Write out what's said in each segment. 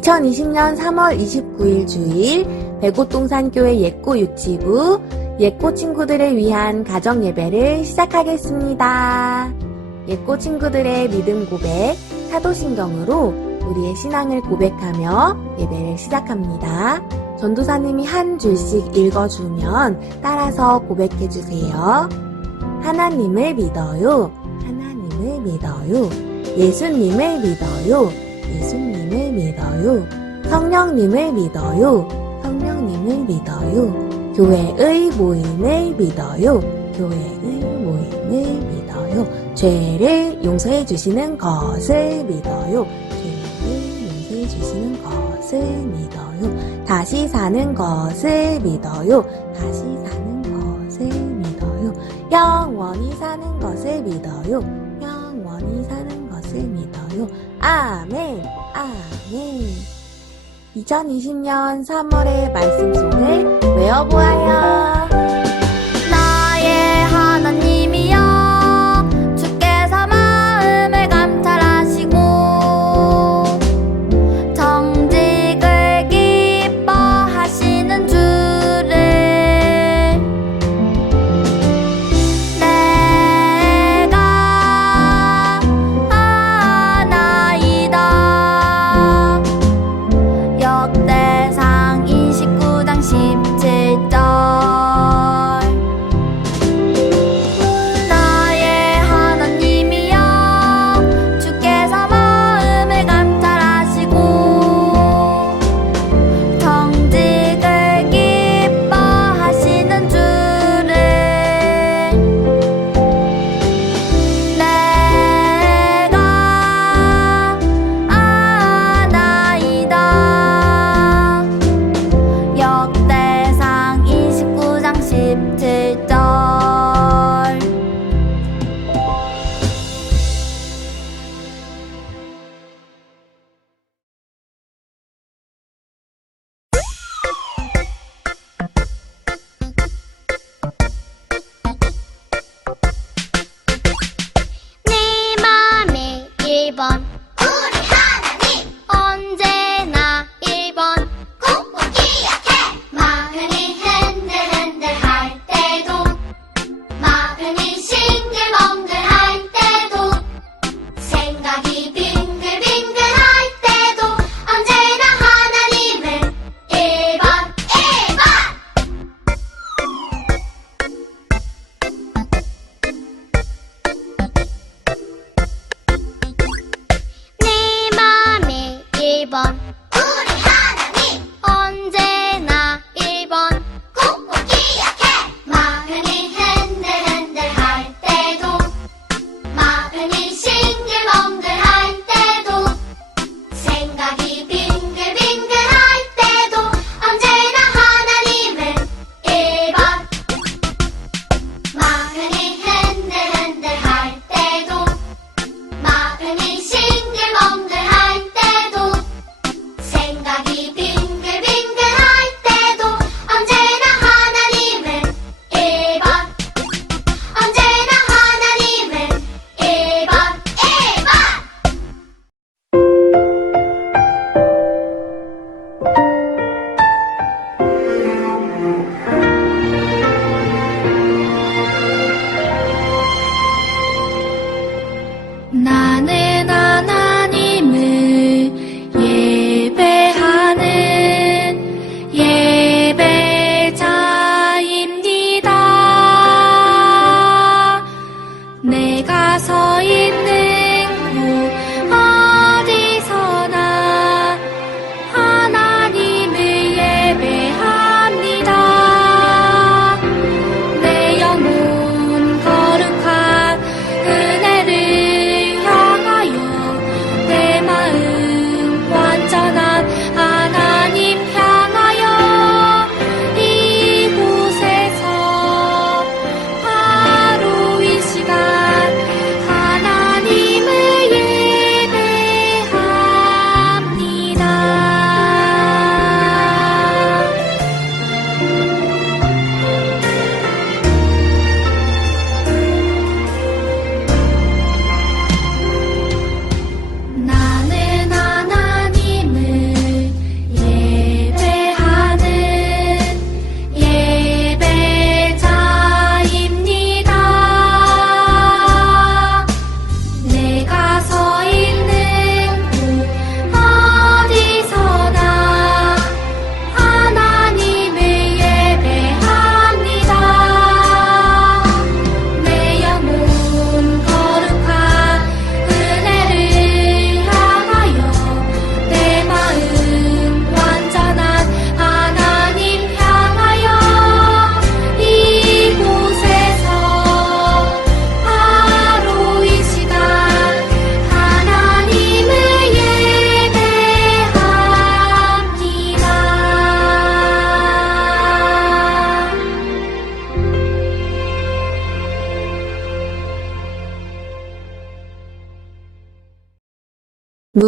2020년 3월 29일 주일 백오동산교회 예꼬 유치부 예꼬 친구들을 위한 가정 예배를 시작하겠습니다. 예꼬 친구들의 믿음 고백, 사도신경으로 우리의 신앙을 고백하며 예배를 시작합니다. 전도사님이 한 줄씩 읽어주면 따라서 고백해 주세요. 하나님을 믿어요. 하나님을 믿어요. 예수님을 믿어요. 예수님 을 믿어요. 성령님을 믿어요. 성령님을 믿어요. 교회의 모임을 믿어요. 교회의 모임을 믿어요. 죄를 용서해 주시는 것을 믿어요. 죄를 용서해 주시는 것을 믿어요. 다시 사는 것을 믿어요. 다시 사는 것을 믿어요. 영원히 사는 것을 믿어요. 아멘, 아멘. 2020년 3월의 말씀 속을 외워보아요. 나의 하나님이여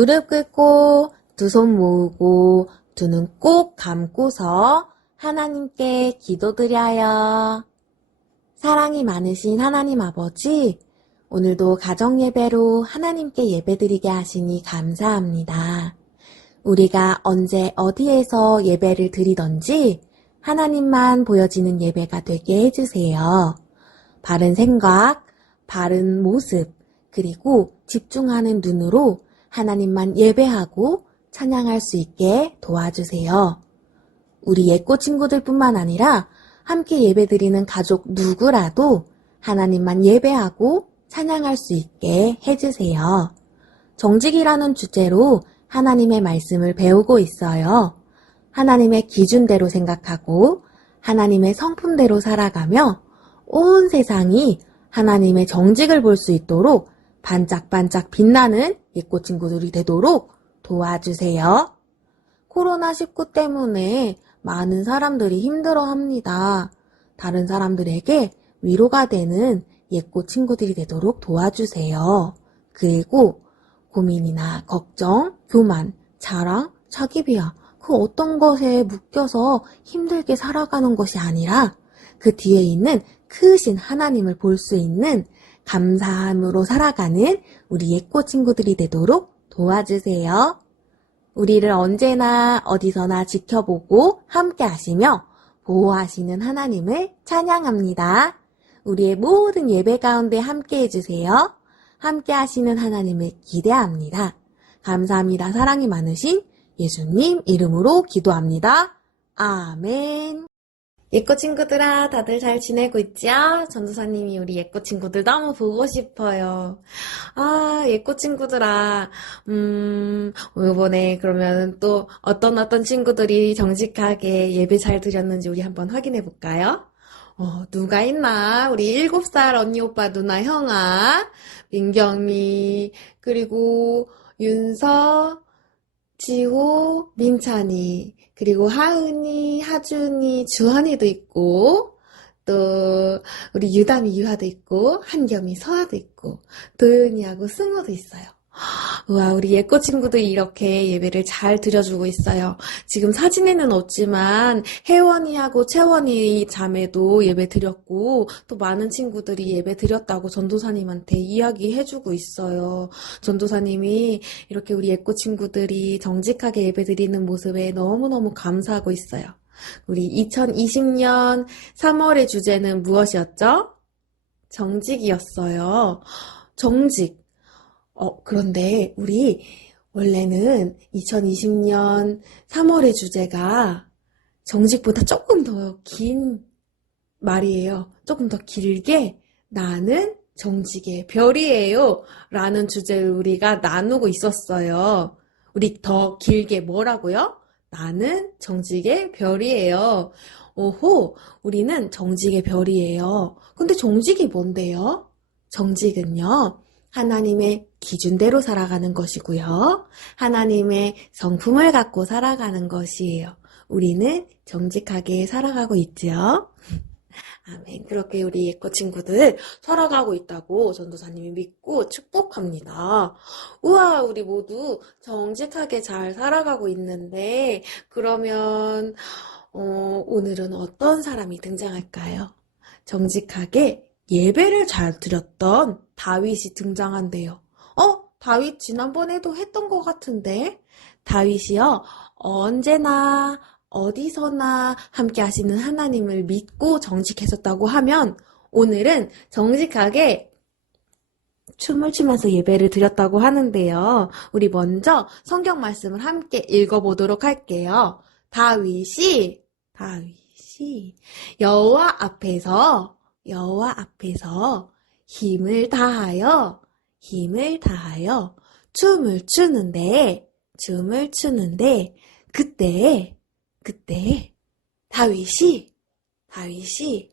무릎 꿇고 두 손 모으고 두 눈 꼭 감고서 하나님께 기도드려요. 사랑이 많으신 하나님 아버지, 오늘도 가정 예배로 하나님께 예배드리게 하시니 감사합니다. 우리가 언제 어디에서 예배를 드리던지 하나님만 보여지는 예배가 되게 해주세요. 바른 생각, 바른 모습, 그리고 집중하는 눈으로 하나님만 예배하고 찬양할 수 있게 도와주세요. 우리 예꼬 친구들 뿐만 아니라 함께 예배드리는 가족 누구라도 하나님만 예배하고 찬양할 수 있게 해주세요. 정직이라는 주제로 하나님의 말씀을 배우고 있어요. 하나님의 기준대로 생각하고 하나님의 성품대로 살아가며 온 세상이 하나님의 정직을 볼 수 있도록 반짝반짝 빛나는 예꼬 친구들이 되도록 도와주세요. 코로나19 때문에 많은 사람들이 힘들어 합니다. 다른 사람들에게 위로가 되는 예꼬 친구들이 되도록 도와주세요. 그리고 고민이나 걱정, 교만, 자랑, 자기 비하, 그 어떤 것에 묶여서 힘들게 살아가는 것이 아니라 그 뒤에 있는 크신 하나님을 볼 수 있는 감사함으로 살아가는 우리 예꼬 친구들이 되도록 도와주세요. 우리를 언제나 어디서나 지켜보고 함께 하시며 보호하시는 하나님을 찬양합니다. 우리의 모든 예배 가운데 함께 해주세요. 함께 하시는 하나님을 기대합니다. 감사합니다. 사랑이 많으신 예수님 이름으로 기도합니다. 아멘. 예꼬 친구들아, 다들 잘 지내고 있죠? 전도사님이 우리 예꼬 친구들 너무 보고 싶어요. 아, 예꼬 친구들아, 음, 이번에 그러면 또 어떤 어떤 친구들이 정직하게 예배 잘 드렸는지 우리 한번 확인해 볼까요? 어, 누가 있나? 우리 일곱 살 언니, 오빠, 누나, 형아, 민경미, 그리고 윤서, 지호, 민찬이, 그리고 하은이, 하준이, 주한이도 있고, 또, 우리 유담이, 유하도 있고, 한겸이, 서아도 있고, 도윤이하고 승호도 있어요. 우와, 우리 예꼬 친구들이 이렇게 예배를 잘 드려주고 있어요. 지금 사진에는 없지만, 혜원이하고 채원이 자매도 예배 드렸고, 또 많은 친구들이 예배 드렸다고 전도사님한테 이야기해주고 있어요. 전도사님이 이렇게 우리 예꼬 친구들이 정직하게 예배 드리는 모습에 너무너무 감사하고 있어요. 우리 2020년 3월의 주제는 무엇이었죠? 정직이었어요. 정직. 어, 그런데 우리 원래는 2020년 3월의 주제가 정직보다 조금 더 긴 말이에요. 조금 더 길게 나는 정직의 별이에요. 라는 주제를 우리가 나누고 있었어요. 우리 더 길게 뭐라고요? 나는 정직의 별이에요. 오호, 우리는 정직의 별이에요. 근데 정직이 뭔데요? 정직은요, 하나님의 기준대로 살아가는 것이고요. 하나님의 성품을 갖고 살아가는 것이에요. 우리는 정직하게 살아가고 있지요. 아멘. 그렇게 우리 예꼬 친구들 살아가고 있다고 전도사님이 믿고 축복합니다. 우와, 우리 모두 정직하게 잘 살아가고 있는데, 그러면, 어, 오늘은 어떤 사람이 등장할까요? 정직하게 예배를 잘 드렸던 다윗이 등장한대요. 어? 다윗 지난번에도 했던 것 같은데? 다윗이요, 언제나, 어디서나 함께 하시는 하나님을 믿고 정직했었다고 하면, 오늘은 정직하게 춤을 추면서 예배를 드렸다고 하는데요. 우리 먼저 성경 말씀을 함께 읽어보도록 할게요. 다윗이, 다윗이 여호와 앞에서, 여호와 앞에서 힘을 다하여, 힘을 다하여 춤을 추는데, 춤을 추는데, 그때, 그때 다윗이, 다윗이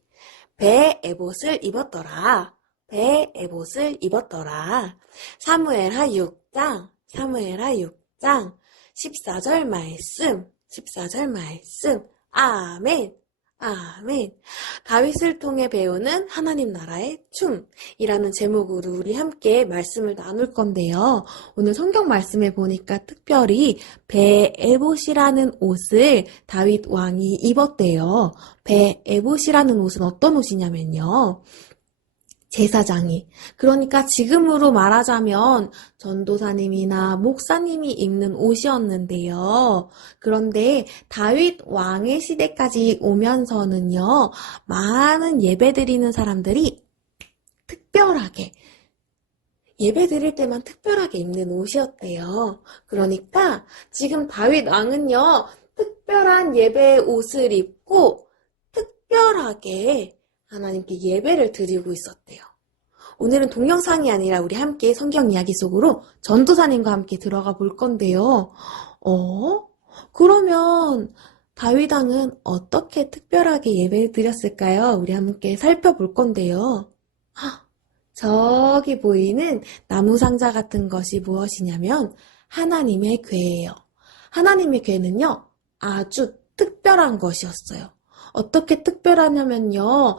배 에봇을 입었더라. 배 에봇을 입었더라. 사무엘하 6장, 사무엘하 6장, 14절 말씀, 14절 말씀, 아멘, 아멘. 다윗을 통해 배우는 하나님 나라의 춤이라는 제목으로 우리 함께 말씀을 나눌 건데요. 오늘 성경 말씀에 보니까 특별히 배에봇이라는 옷을 다윗 왕이 입었대요. 배에봇이라는 옷은 어떤 옷이냐면요. 제사장이. 그러니까 지금으로 말하자면 전도사님이나 목사님이 입는 옷이었는데요. 그런데 다윗 왕의 시대까지 오면서는요, 많은 예배 드리는 사람들이 특별하게, 예배 드릴 때만 특별하게 입는 옷이었대요. 그러니까 지금 다윗 왕은요, 특별한 예배 옷을 입고 특별하게 하나님께 예배를 드리고 있었대요. 오늘은 동영상이 아니라 우리 함께 성경 이야기 속으로 전도사님과 함께 들어가 볼 건데요. 어? 그러면 다윗 왕은 어떻게 특별하게 예배를 드렸을까요? 우리 함께 살펴볼 건데요. 헉, 저기 보이는 나무 상자 같은 것이 무엇이냐면 하나님의 괴예요. 하나님의 괴는요, 아주 특별한 것이었어요. 어떻게 특별하냐면요,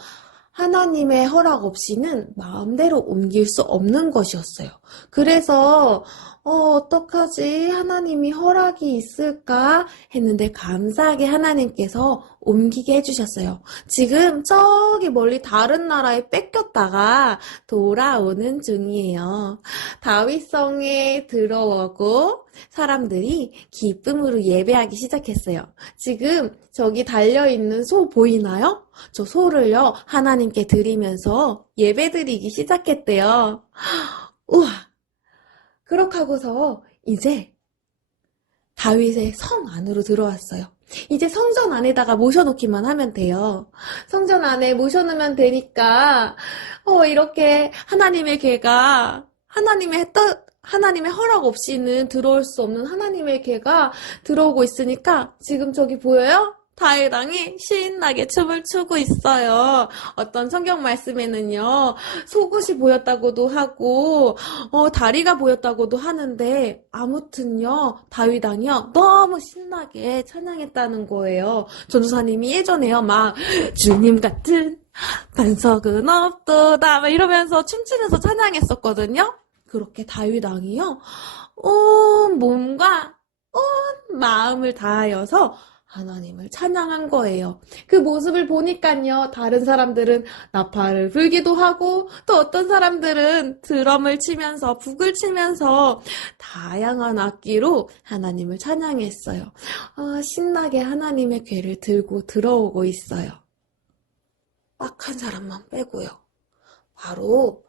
하나님의 허락 없이는 마음대로 옮길 수 없는 것이었어요. 그래서, 어, 어떡하지? 하나님이 허락이 있을까? 했는데 감사하게 하나님께서 옮기게 해주셨어요. 지금 저기 멀리 다른 나라에 뺏겼다가 돌아오는 중이에요. 다윗성에 들어오고 사람들이 기쁨으로 예배하기 시작했어요. 지금 저기 달려있는 소 보이나요? 저 소를요, 하나님께 드리면서 예배 드리기 시작했대요. 우와! 그렇게 하고서 이제 다윗의 성 안으로 들어왔어요. 이제 성전 안에다가 모셔놓기만 하면 돼요. 성전 안에 모셔놓으면 되니까, 어, 이렇게 하나님의 개가, 하나님의 뜻, 하나님의 허락 없이는 들어올 수 없는 하나님의 개가 들어오고 있으니까, 지금 저기 보여요? 다윗왕이 신나게 춤을 추고 있어요. 어떤 성경 말씀에는요, 속옷이 보였다고도 하고, 어, 다리가 보였다고도 하는데, 아무튼요, 다윗왕이요, 너무 신나게 찬양했다는 거예요. 전도사님이 예전에요, 막, 주님 같은 반석은 없도다, 막 이러면서 춤추면서 찬양했었거든요. 그렇게 다윗왕이요, 온 몸과 온 마음을 다하여서 하나님을 찬양한 거예요. 그 모습을 보니까요, 다른 사람들은 나팔을 불기도 하고, 또 어떤 사람들은 드럼을 치면서, 북을 치면서, 다양한 악기로 하나님을 찬양했어요. 아, 신나게 하나님의 괴를 들고 들어오고 있어요. 딱 한 사람만 빼고요. 바로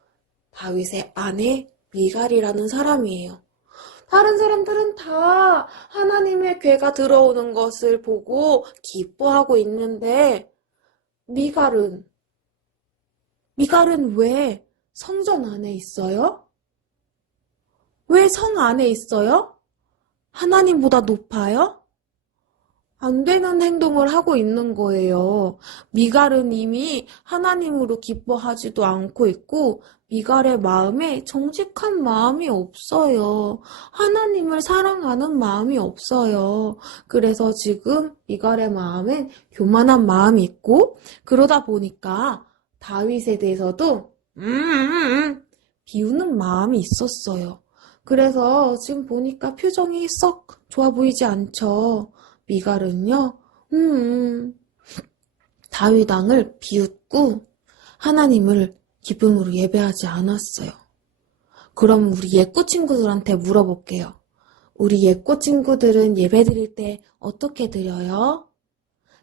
다윗의 아내 미갈이라는 사람이에요. 다른 사람들은 다 하나님의 괴가 들어오는 것을 보고 기뻐하고 있는데, 미갈은, 미갈은 왜 성전 안에 있어요? 왜 성 안에 있어요? 하나님보다 높아요? 안 되는 행동을 하고 있는 거예요. 미갈은 이미 하나님으로 기뻐하지도 않고 있고, 미갈의 마음에 정직한 마음이 없어요. 하나님을 사랑하는 마음이 없어요. 그래서 지금 미갈의 마음엔 교만한 마음이 있고, 그러다 보니까 다윗에 대해서도, 음, 음, 음, 비우는 마음이 있었어요. 그래서 지금 보니까 표정이 썩 좋아 보이지 않죠. 미갈은요, 음, 다윗 왕을 비웃고 하나님을 기쁨으로 예배하지 않았어요. 그럼 우리 예꼬 친구들한테 물어볼게요. 우리 예꼬 친구들은 예배 드릴 때 어떻게 드려요?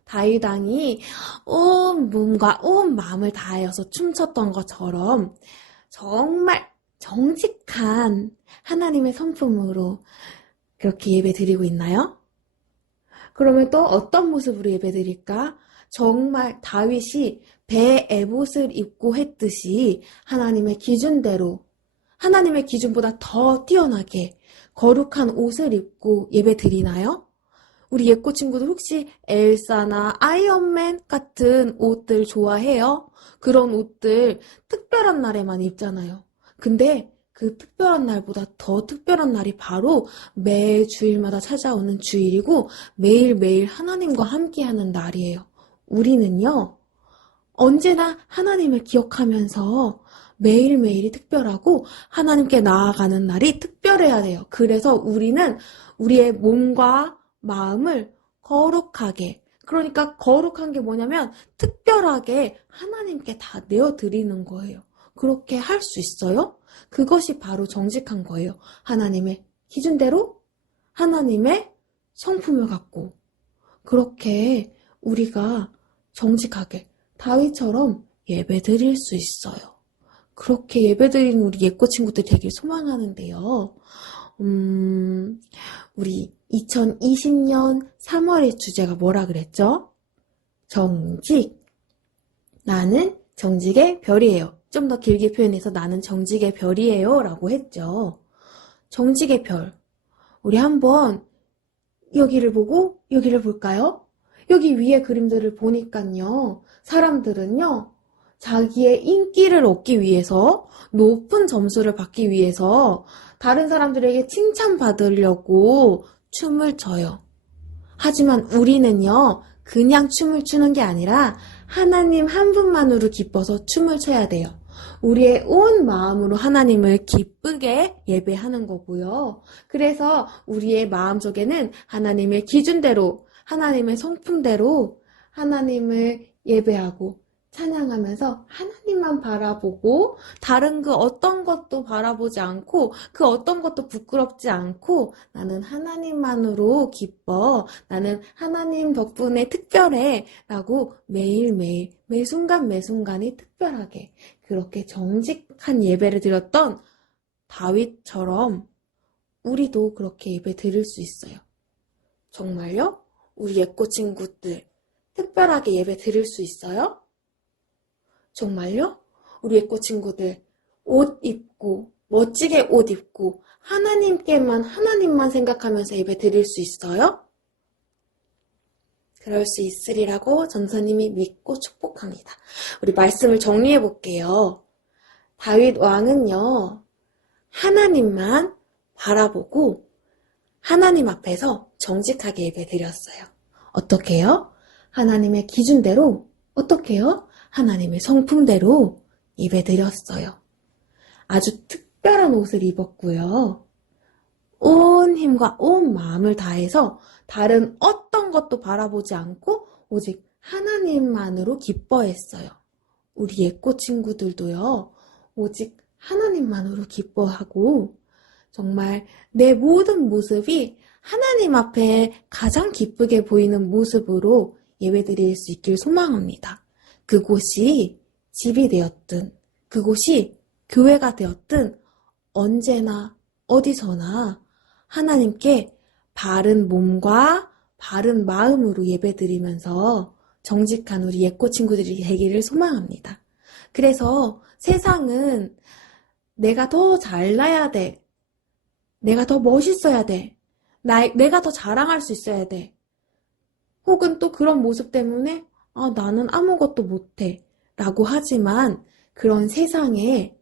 다윗 왕이 온 몸과 온 마음을 다하여서 춤췄던 것처럼 정말 정직한 하나님의 성품으로 그렇게 예배 드리고 있나요? 그러면 또 어떤 모습으로 예배 드릴까? 정말 다윗이 배 에봇을 입고 했듯이 하나님의 기준대로 하나님의 기준보다 더 뛰어나게 거룩한 옷을 입고 예배 드리나요? 우리 예꼬 친구들 혹시 엘사나 아이언맨 같은 옷들 좋아해요? 그런 옷들 특별한 날에만 입잖아요. 근데 그 특별한 날보다 더 특별한 날이 바로 매 주일마다 찾아오는 주일이고 매일매일 하나님과 함께하는 날이에요. 우리는요, 언제나 하나님을 기억하면서 매일매일이 특별하고 하나님께 나아가는 날이 특별해야 돼요. 그래서 우리는 우리의 몸과 마음을 거룩하게, 그러니까 거룩한 게 뭐냐면 특별하게 하나님께 다 내어드리는 거예요. 그렇게 할 수 있어요? 그것이 바로 정직한 거예요. 하나님의 기준대로 하나님의 성품을 갖고 그렇게 우리가 정직하게 다윗처럼 예배 드릴 수 있어요. 그렇게 예배 드리는 우리 예꼬 친구들 되길 소망하는데요. 음, 우리 2020년 3월의 주제가 뭐라 그랬죠? 정직. 나는 정직의 별이에요. 좀 더 길게 표현해서 나는 정직의 별이에요. 라고 했죠. 정직의 별. 우리 한번 여기를 보고 여기를 볼까요? 여기 위에 그림들을 보니까요. 사람들은요. 자기의 인기를 얻기 위해서 높은 점수를 받기 위해서 다른 사람들에게 칭찬받으려고 춤을 춰요. 하지만 우리는요. 그냥 춤을 추는 게 아니라 하나님 한 분만으로 기뻐서 춤을 춰야 돼요. 우리의 온 마음으로 하나님을 기쁘게 예배하는 거고요. 그래서 우리의 마음 속에는 하나님의 기준대로, 하나님의 성품대로 하나님을 예배하고 찬양하면서 하나님만 바라보고 다른 그 어떤 것도 바라보지 않고 그 어떤 것도 부끄럽지 않고 나는 하나님만으로 기뻐. 나는 하나님 덕분에 특별해. 라고 매일매일 매 순간 매 순간이 특별하게 그렇게 정직한 예배를 드렸던 다윗처럼 우리도 그렇게 예배 드릴 수 있어요. 정말요? 우리 예꼬 친구들 특별하게 예배 드릴 수 있어요? 정말요? 우리 예꼬 친구들 옷 입고 멋지게 옷 입고 하나님께만 하나님만 생각하면서 예배 드릴 수 있어요? 그럴 수 있으리라고 전사님이 믿고 축복합니다. 우리 말씀을 정리해 볼게요. 다윗 왕은요, 하나님만 바라보고 하나님 앞에서 정직하게 예배 드렸어요. 어떻게요? 하나님의 기준대로, 어떻게요? 하나님의 성품대로 예배 드렸어요. 아주 특별한 옷을 입었고요. 온 힘과 온 마음을 다해서 다른 어떤 것도 바라보지 않고 오직 하나님만으로 기뻐했어요. 우리 예꼬 친구들도요, 오직 하나님만으로 기뻐하고 정말 내 모든 모습이 하나님 앞에 가장 기쁘게 보이는 모습으로 예배 드릴 수 있길 소망합니다. 그곳이 집이 되었든, 그곳이 교회가 되었든, 언제나, 어디서나 하나님께 바른 몸과 바른 마음으로 예배 드리면서 정직한 우리 예꼬 친구들이 되기를 소망합니다. 그래서 세상은 내가 더 잘나야 돼. 내가 더 멋있어야 돼. 나, 내가 더 자랑할 수 있어야 돼. 혹은 또 그런 모습 때문에 아, 나는 아무것도 못해. 라고 하지만 그런 세상에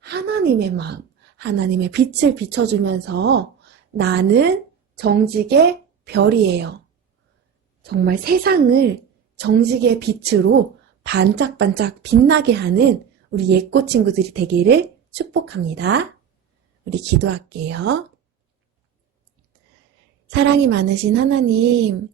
하나님의 마음, 하나님의 빛을 비춰주면서 나는 정직의 별이에요. 정말 세상을 정직의 빛으로 반짝반짝 빛나게 하는 우리 예꼬 친구들이 되기를 축복합니다. 우리 기도할게요. 사랑이 많으신 하나님,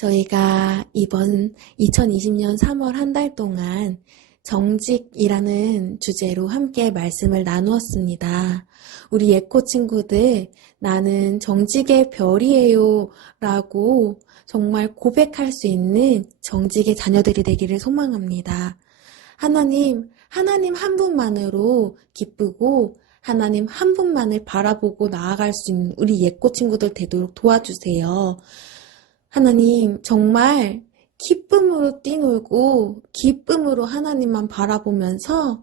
저희가 이번 2020년 3월 한 달 동안 정직이라는 주제로 함께 말씀을 나누었습니다. 우리 예코 친구들, 나는 정직의 별이에요. 라고 정말 고백할 수 있는 정직의 자녀들이 되기를 소망합니다. 하나님, 하나님 한 분만으로 기쁘고 하나님 한 분만을 바라보고 나아갈 수 있는 우리 예꼬 친구들 되도록 도와주세요. 하나님, 정말 기쁨으로 뛰놀고 기쁨으로 하나님만 바라보면서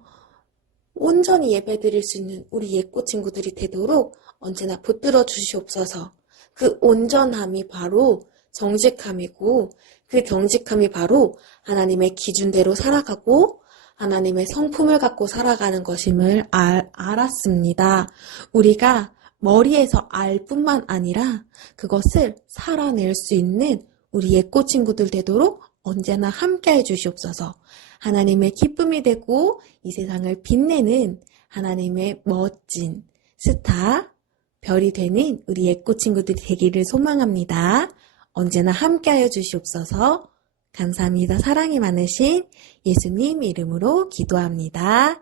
온전히 예배 드릴 수 있는 우리 예꼬 친구들이 되도록 언제나 붙들어 주시옵소서. 그 온전함이 바로 정직함이고 그 정직함이 바로 하나님의 기준대로 살아가고 하나님의 성품을 갖고 살아가는 것임을 알, 알았습니다. 우리가 머리에서 알 뿐만 아니라 그것을 살아낼 수 있는 우리 예꼬 친구들 되도록 언제나 함께 해 주시옵소서. 하나님의 기쁨이 되고 이 세상을 빛내는 하나님의 멋진 스타, 별이 되는 우리 예꼬 친구들이 되기를 소망합니다. 언제나 함께하여 주시옵소서. 감사합니다. 사랑이 많으신 예수님 이름으로 기도합니다.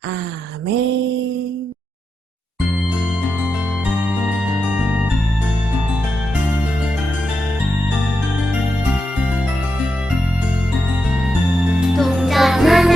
아멘. 동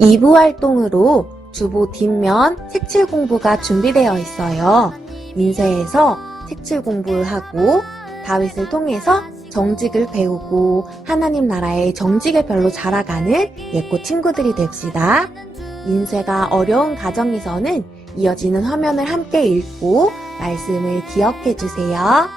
2부 활동으로 주보 뒷면 색칠 공부가 준비되어 있어요. 민세에서 색칠 공부를 하고 다윗을 통해서 정직을 배우고 하나님 나라의 정직의 별로 자라가는 예꼬 친구들이 됩시다. 민세가 어려운 가정에서는 이어지는 화면을 함께 읽고 말씀을 기억해 주세요.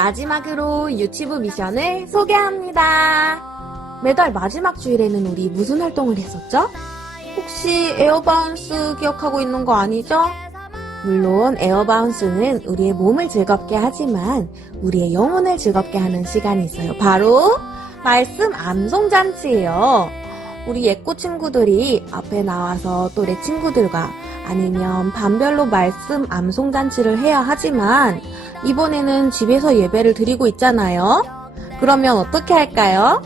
마지막으로 유치부 미션을 소개합니다. 매달 마지막 주일에는 우리 무슨 활동을 했었죠? 혹시 에어바운스 기억하고 있는 거 아니죠? 물론 에어바운스는 우리의 몸을 즐겁게 하지만 우리의 영혼을 즐겁게 하는 시간이 있어요. 바로 말씀 암송잔치예요. 우리 예꼬 친구들이 앞에 나와서 또내 친구들과 아니면 반별로 말씀 암송잔치를 해야 하지만 이번에는 집에서 예배를 드리고 있잖아요. 그러면 어떻게 할까요?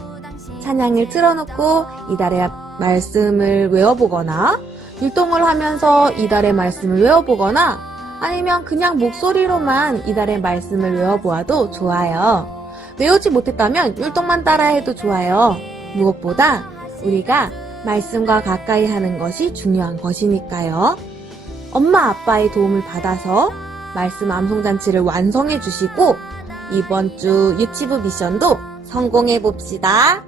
찬양을 틀어놓고 이달의 말씀을 외워보거나 율동을 하면서 이달의 말씀을 외워보거나 아니면 그냥 목소리로만 이달의 말씀을 외워보아도 좋아요. 외우지 못했다면 율동만 따라해도 좋아요. 무엇보다 우리가 말씀과 가까이 하는 것이 중요한 것이니까요. 엄마 아빠의 도움을 받아서 말씀 암송잔치를 완성해 주시고 이번 주 유치부 미션도 성공해 봅시다.